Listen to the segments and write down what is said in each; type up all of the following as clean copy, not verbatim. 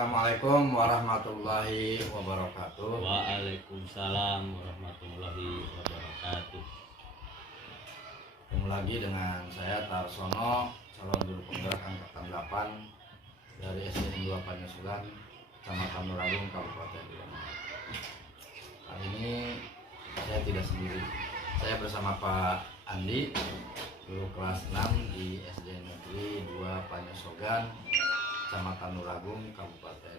Assalamualaikum warahmatullahi wabarakatuh. Waalaikumsalam warahmatullahi wabarakatuh. Ketemu lagi dengan saya Tarsono, calon guru penggerak angkatan 8 dari SD 2 Panyesugan, Kecamatan Nuragung, Kabupaten Bogor. Kali ini saya tidak sendiri. Saya bersama Pak Andi, guru kelas 6 di SD Negeri 2 Panyesugan, Kecamatan Nuragung, Kabupaten Bogor.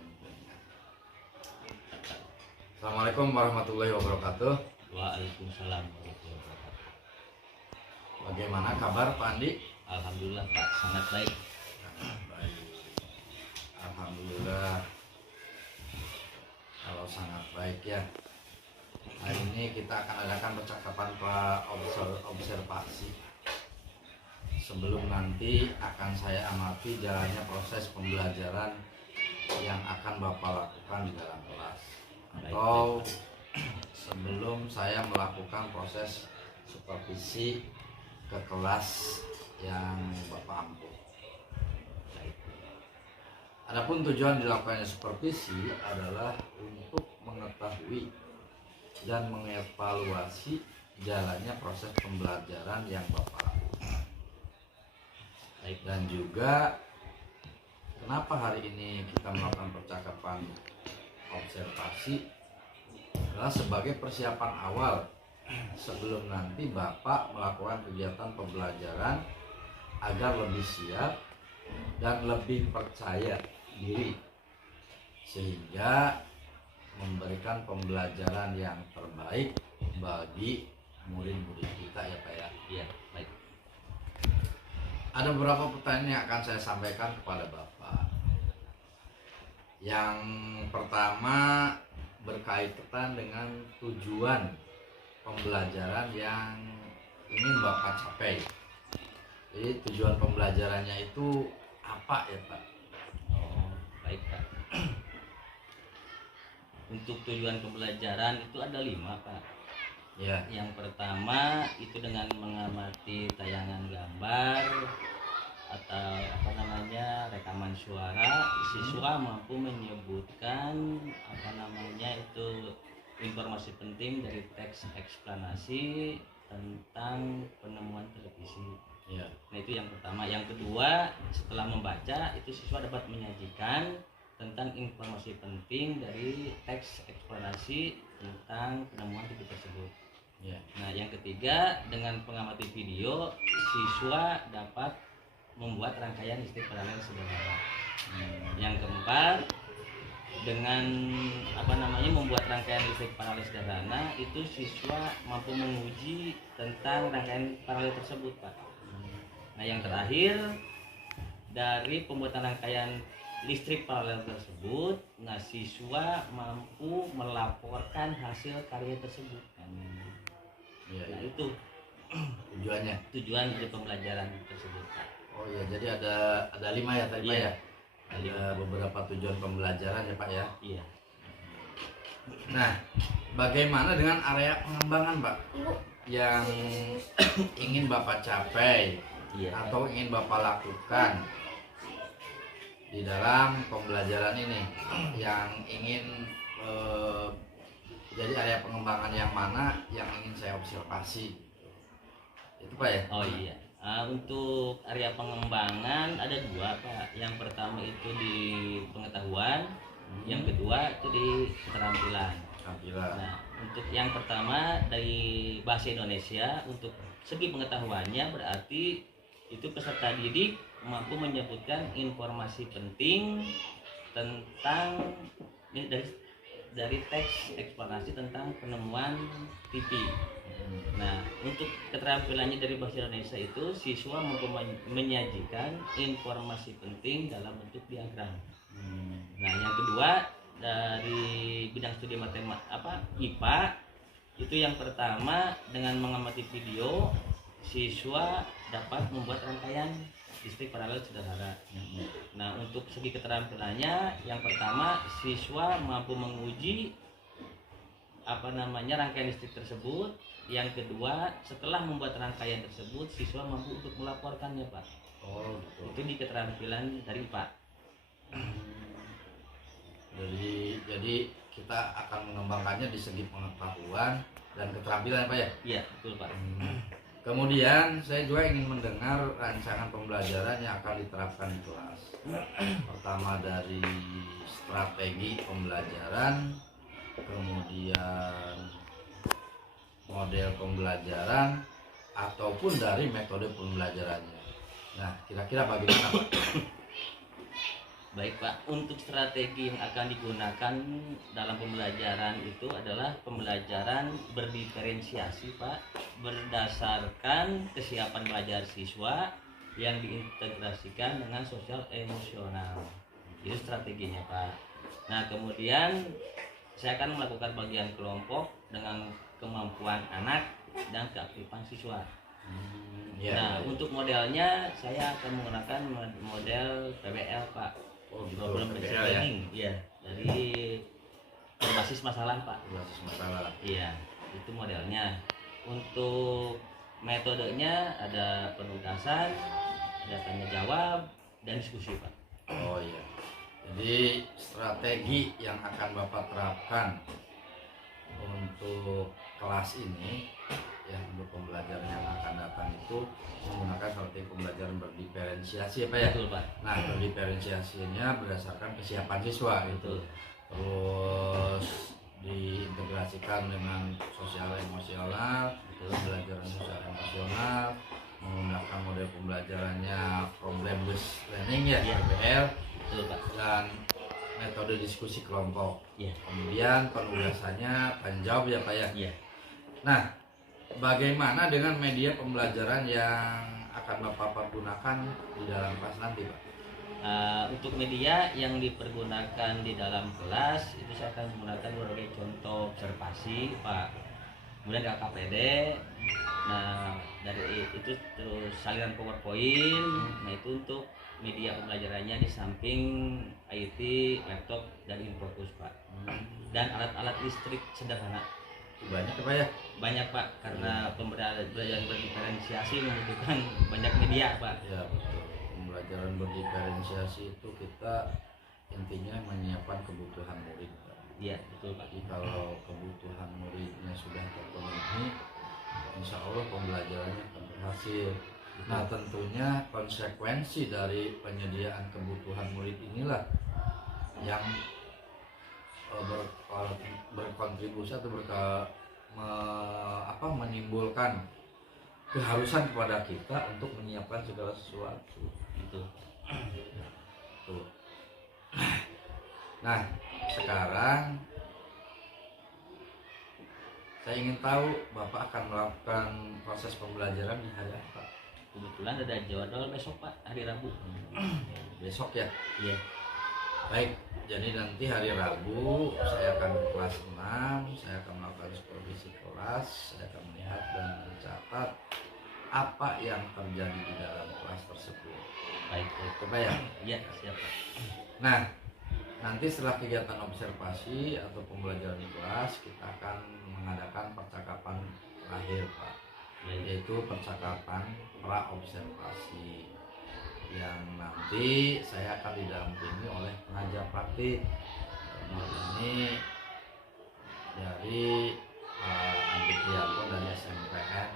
Assalamualaikum warahmatullahi wabarakatuh. Waalaikumsalam warahmatullahi wabarakatuh. Bagaimana kabar Pak Andi? Alhamdulillah Pak, sangat baik. Baik. Alhamdulillah. Kalau sangat baik ya. Hari ini kita akan adakan percakapan observasi. Sebelum nanti akan saya amati jalannya proses pembelajaran yang akan Bapak lakukan di dalam kelas. Atau sebelum saya melakukan proses supervisi ke kelas yang Bapak ampuh. Adapun tujuan dilakukannya supervisi adalah untuk mengetahui dan mengevaluasi jalannya proses pembelajaran yang Bapak lakukan. Dan juga kenapa hari ini kita melakukan percakapan observasi adalah sebagai persiapan awal sebelum nanti Bapak melakukan kegiatan pembelajaran agar lebih siap dan lebih percaya diri sehingga memberikan pembelajaran yang terbaik bagi murid-murid kita ya Pak ya. Iya, baik. Ada beberapa pertanyaan yang akan saya sampaikan kepada Bapak. Yang pertama berkaitan dengan tujuan pembelajaran yang ingin Bapak capai. Jadi tujuan pembelajarannya itu apa ya Pak? Oh, baik Pak. Untuk tujuan pembelajaran itu ada 5 Pak. Ya. Yang pertama itu dengan mengamati tayangan gambar atau rekaman suara, siswa mampu menyebutkan itu informasi penting dari teks eksplanasi tentang penemuan televisi. Ya. Nah, itu yang pertama. Yang kedua, setelah membaca itu siswa dapat menyajikan tentang informasi penting dari teks eksplanasi tentang penemuan TV tersebut. Ya. Nah, yang ketiga, dengan pengamati video, siswa dapat membuat rangkaian listrik paralel sederhana. Yang keempat, dengan membuat rangkaian listrik paralel sederhana, itu siswa mampu menguji tentang rangkaian paralel tersebut, Pak. Nah, yang terakhir, dari pembuatan rangkaian listrik paralel tersebut, nah siswa mampu melaporkan hasil karya tersebut. Ya, Nah, itu tujuannya. tujuan dari pembelajaran tersebut, Pak. Oh ya, jadi ada 5 ya tadi Pak Iya. ya. Ada beberapa tujuan pembelajaran ya Pak ya. Iya. Nah, bagaimana dengan area pengembangan Pak yang ingin Bapak capai atau ingin Bapak lakukan di dalam pembelajaran ini, yang ingin jadi area pengembangan yang mana yang ingin saya observasi itu Pak ya? Oh iya. Untuk area pengembangan ada 2 Pak. Yang pertama itu di pengetahuan, yang kedua itu di keterampilan. Nah, untuk yang pertama dari bahasa Indonesia, untuk segi pengetahuannya berarti itu peserta didik mampu menyebutkan informasi penting tentang dari teks eksplanasi tentang penemuan TV. Nah, untuk keterampilannya dari bahasa Indonesia itu siswa mampu menyajikan informasi penting dalam bentuk diagram. Nah, yang kedua dari bidang studi IPA itu yang pertama dengan mengamati video, siswa dapat membuat rangkaian listrik paralel sederhana. Nah, untuk segi keterampilannya, yang pertama siswa mampu menguji rangkaian listrik tersebut. Yang kedua, setelah membuat rangkaian tersebut, siswa mampu untuk melaporkannya, Pak. Oh, betul. Itu di keterampilan dari Pak. Jadi kita akan mengembangkannya di segi pengetahuan dan keterampilan Pak ya. Iya, betul Pak. Kemudian saya juga ingin mendengar rancangan pembelajaran yang akan diterapkan di kelas. Pertama dari strategi pembelajaran, kemudian model pembelajaran, ataupun dari metode pembelajarannya. Nah, kira-kira bagaimana Pak? Baik Pak, untuk strategi yang akan digunakan dalam pembelajaran itu adalah pembelajaran berdiferensiasi Pak, berdasarkan kesiapan belajar siswa yang diintegrasikan dengan sosial emosional. Itu strateginya Pak. Nah kemudian saya akan melakukan bagian kelompok dengan kemampuan anak dan keaktifan siswa. Nah untuk modelnya saya akan menggunakan model PBL Pak. Gitu, Problem based learning ya, dari berbasis masalah Pak. Berbasis masalah. Iya, itu modelnya. Untuk metodenya ada penugasan, ada tanya jawab, dan diskusi Pak. Oh iya. Jadi strategi yang akan Bapak terapkan untuk kelas ini ya, untuk pembelajaran yang akan datang itu menggunakan strategi pembelajaran berdiferensiasi apa ya? Betul Pak. Nah, berdiferensiasinya berdasarkan kesiapan siswa itu. Betul. Terus diintegrasikan dengan sosial emosional, pembelajaran sosial emosional, menggunakan model pembelajarannya problem based learning ya, PBL. Betul Pak. Dan metode diskusi kelompok. Iya. Kemudian penugasannya tanya jawab ya Pak ya. Iya. Nah, bagaimana dengan media pembelajaran yang akan Bapak pergunakan di dalam kelas nanti Pak? Untuk media yang dipergunakan di dalam kelas itu saya akan menggunakan berbagai contoh observasi Pak. Kemudian KKPD. Nah dari itu terus salinan PowerPoint. Nah itu untuk media pembelajarannya di samping IT, laptop, dan infocus Pak. Dan alat-alat listrik sederhana. Banyak ya Pak ya? Banyak Pak, karena pembelajaran berdiferensiasi membutuhkan banyak media Pak. Ya betul. Pembelajaran berdiferensiasi itu kita intinya menyiapkan kebutuhan murid Pak. Iya betul Pak. Jadi kalau kebutuhan muridnya sudah terpenuhi, insya Allah pembelajarannya akan berhasil. Nah tentunya konsekuensi dari penyediaan kebutuhan murid inilah yang berkontribusi atau menimbulkan keharusan kepada kita untuk menyiapkan segala sesuatu. Itu. Tuh. Nah sekarang saya ingin tahu Bapak akan melakukan proses pembelajaran di hari apa? Kebetulan ada jadwal besok Pak, hari Rabu. Besok ya? Iya. Baik, jadi nanti hari Rabu saya akan ke kelas 6, saya akan melakukan supervisi kelas, saya akan melihat dan mencatat apa yang terjadi di dalam kelas tersebut. Baik, Coba ya? Iya, siap Pak. Nah, nanti setelah kegiatan observasi atau pembelajaran di kelas, kita akan mengadakan percakapan terakhir Pak, yaitu percakapan pra-observasi yang nanti saya akan didampingi oleh pengajar praktik. Ini dari Andi Trianto dari SMPN.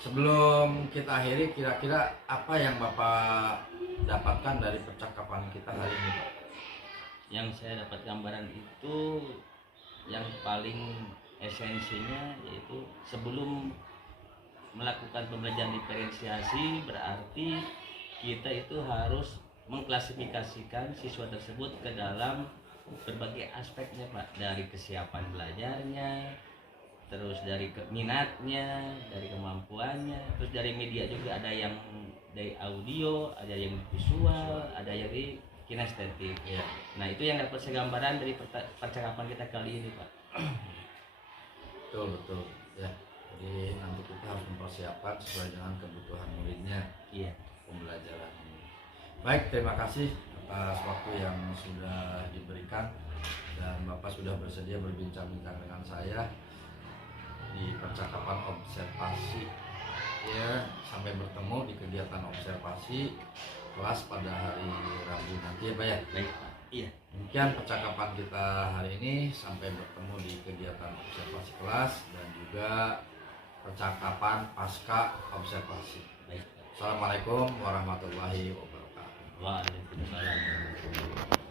Sebelum kita akhiri, kira-kira apa yang Bapak dapatkan dari percakapan kita hari ini Pak? Yang saya dapat gambaran itu yang paling esensinya yaitu sebelum melakukan pembelajaran diferensiasi berarti kita itu harus mengklasifikasikan siswa tersebut ke dalam berbagai aspeknya Pak, dari kesiapan belajarnya, terus dari minatnya, dari kemampuannya, terus dari media juga, ada yang dari audio, ada yang visual, ada yang dari kinestetik ya. Nah itu yang dapat segambaran dari percakapan kita kali ini Pak. Betul ya. Jadi nanti kita harus mempersiapkan sesuai dengan kebutuhan muridnya. Iya. Pembelajaran ini. Baik, terima kasih atas waktu yang sudah diberikan dan Bapak sudah bersedia berbincang-bincang dengan saya di percakapan observasi. Ya, sampai bertemu di kegiatan observasi. kelas pada hari Rabu nanti ya Pak ya. Baik Pak. Iya. Demikian percakapan kita hari ini, sampai bertemu di kegiatan observasi kelas dan juga percakapan pasca observasi. Baik. Assalamualaikum warahmatullahi wabarakatuh. Waalaikumsalam.